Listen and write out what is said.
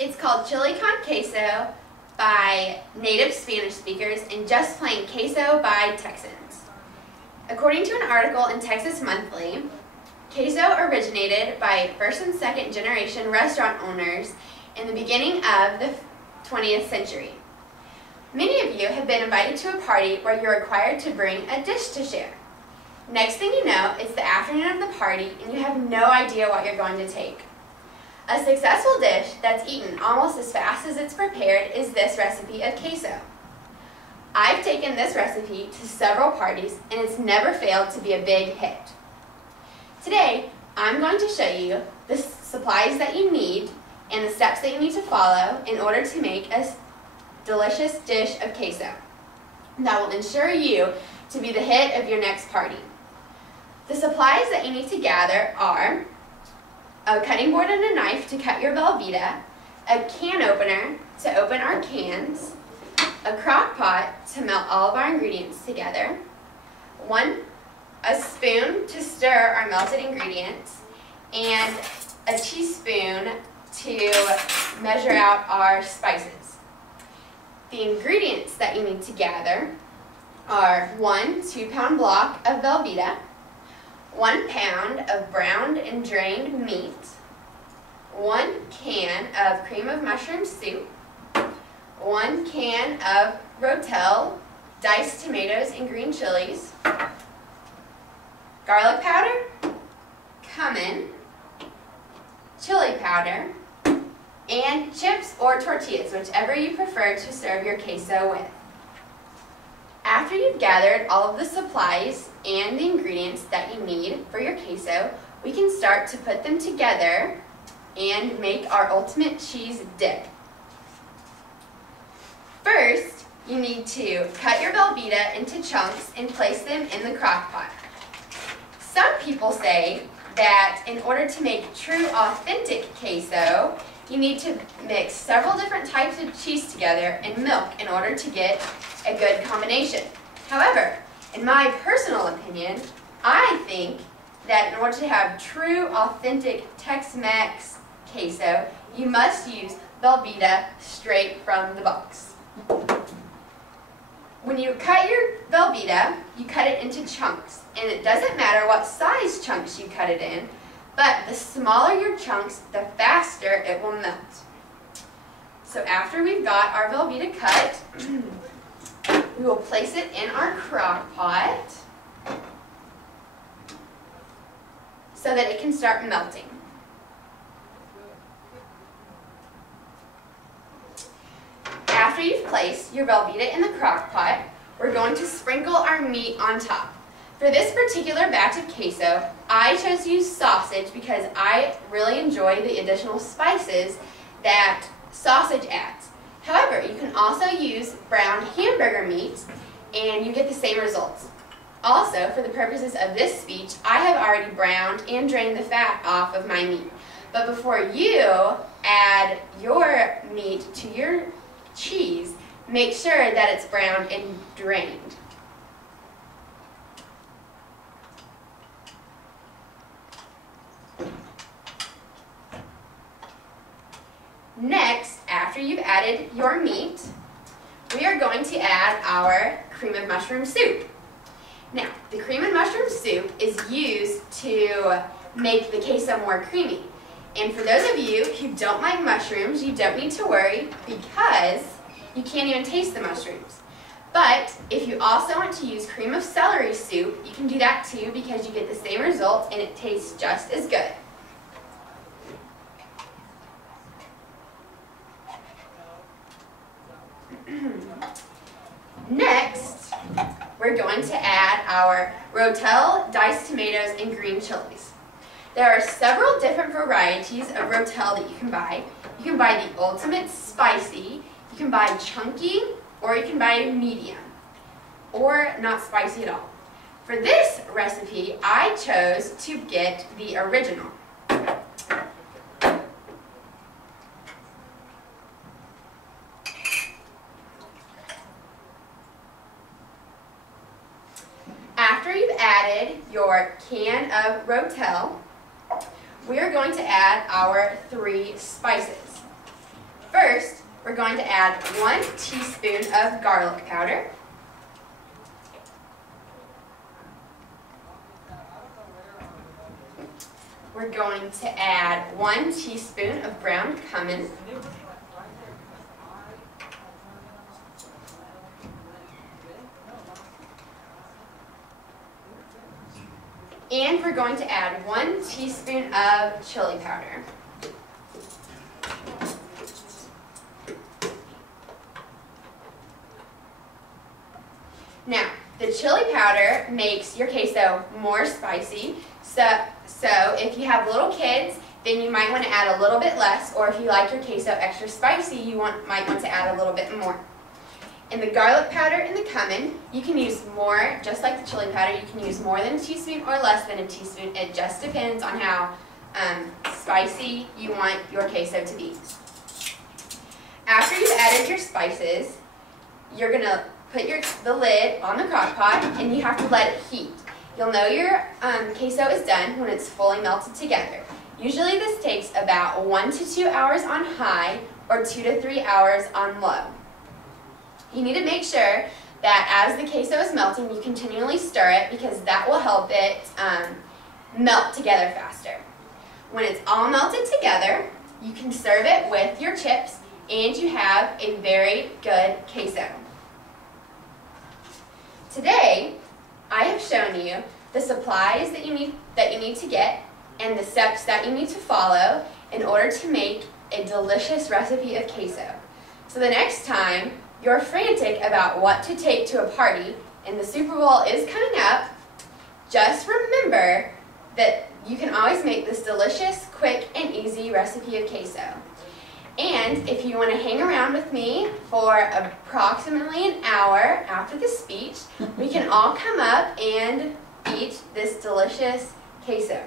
It's called Chili con Queso by native Spanish speakers and Just Plain Queso by Texans. According to an article in Texas Monthly, queso originated by first and second generation restaurant owners in the beginning of the 20th century. Many of you have been invited to a party where you're required to bring a dish to share. Next thing you know, it's the afternoon of the party and you have no idea what you're going to take. A successful dish that's eaten almost as fast as it's prepared is this recipe of queso. I've taken this recipe to several parties and it's never failed to be a big hit. Today, I'm going to show you the supplies that you need and the steps that you need to follow in order to make a delicious dish of queso that will ensure you to be the hit of your next party. The supplies that you need to gather are a cutting board and a knife to cut your Velveeta, a can opener to open our cans, a crock pot to melt all of our ingredients together, a spoon to stir our melted ingredients, and a teaspoon to measure out our spices. The ingredients that you need to gather are 1 2-pound block of Velveeta, 1 pound of browned and drained meat, 1 can of cream of mushroom soup, 1 can of Rotel, diced tomatoes and green chilies, garlic powder, cumin, chili powder, and chips or tortillas, whichever you prefer to serve your queso with. After you've gathered all of the supplies and the ingredients that you need for your queso, we can start to put them together and make our ultimate cheese dip. First, you need to cut your Velveeta into chunks and place them in the crock pot. Some people say that in order to make true, authentic queso, you need to mix several different types of cheese together and milk in order to get a good combination. However, in my personal opinion, I think that in order to have true, authentic Tex-Mex queso, you must use Velveeta straight from the box. When you cut your Velveeta, you cut it into chunks, and it doesn't matter what size chunks you cut it in, but the smaller your chunks, the faster it will melt. So after we've got our Velveeta cut, we will place it in our crock pot so that it can start melting. After you've placed your Velveeta in the crock pot, we're going to sprinkle our meat on top. For this particular batch of queso, I chose to use sausage because I really enjoy the additional spices that sausage adds. However, you can also use browned hamburger meat and you get the same results. Also, for the purposes of this speech, I have already browned and drained the fat off of my meat. But before you add your meat to your cheese, make sure that it's browned and drained. Next, after you've added your meat, we are going to add our cream of mushroom soup. Now, the cream of mushroom soup is used to make the queso more creamy. And for those of you who don't like mushrooms, you don't need to worry because you can't even taste the mushrooms. But if you also want to use cream of celery soup, you can do that too because you get the same results and it tastes just as good. Next, we're going to add our Rotel, diced tomatoes, and green chilies. There are several different varieties of Rotel that you can buy. You can buy the ultimate spicy, you can buy chunky, or you can buy medium, or not spicy at all. For this recipe, I chose to get the original. After you've added your can of Rotel, we are going to add our 3 spices. going to add 1 teaspoon of garlic powder. We're going to add 1 teaspoon of ground cumin. And we're going to add 1 teaspoon of chili powder. Now, the chili powder makes your queso more spicy, so if you have little kids, then you might want to add a little bit less, or if you like your queso extra spicy, you might want to add a little bit more. In the garlic powder and the cumin, you can use more, just like the chili powder, you can use more than a teaspoon or less than a teaspoon. It just depends on how spicy you want your queso to be. After you've added your spices, you're going to put the lid on the crock pot and you have to let it heat. You'll know your queso is done when it's fully melted together. Usually this takes about 1 to 2 hours on high or 2 to 3 hours on low. You need to make sure that as the queso is melting, you continually stir it because that will help it melt together faster. When it's all melted together, you can serve it with your chips and you have a very good queso. Today, I have shown you the supplies that you need to get and the steps that you need to follow in order to make a delicious recipe of queso. So the next time you're frantic about what to take to a party and the Super Bowl is coming up, just remember that you can always make this delicious, quick, and easy recipe of queso. And if you want to hang around with me for approximately an hour after the speech, we can all come up and eat this delicious queso.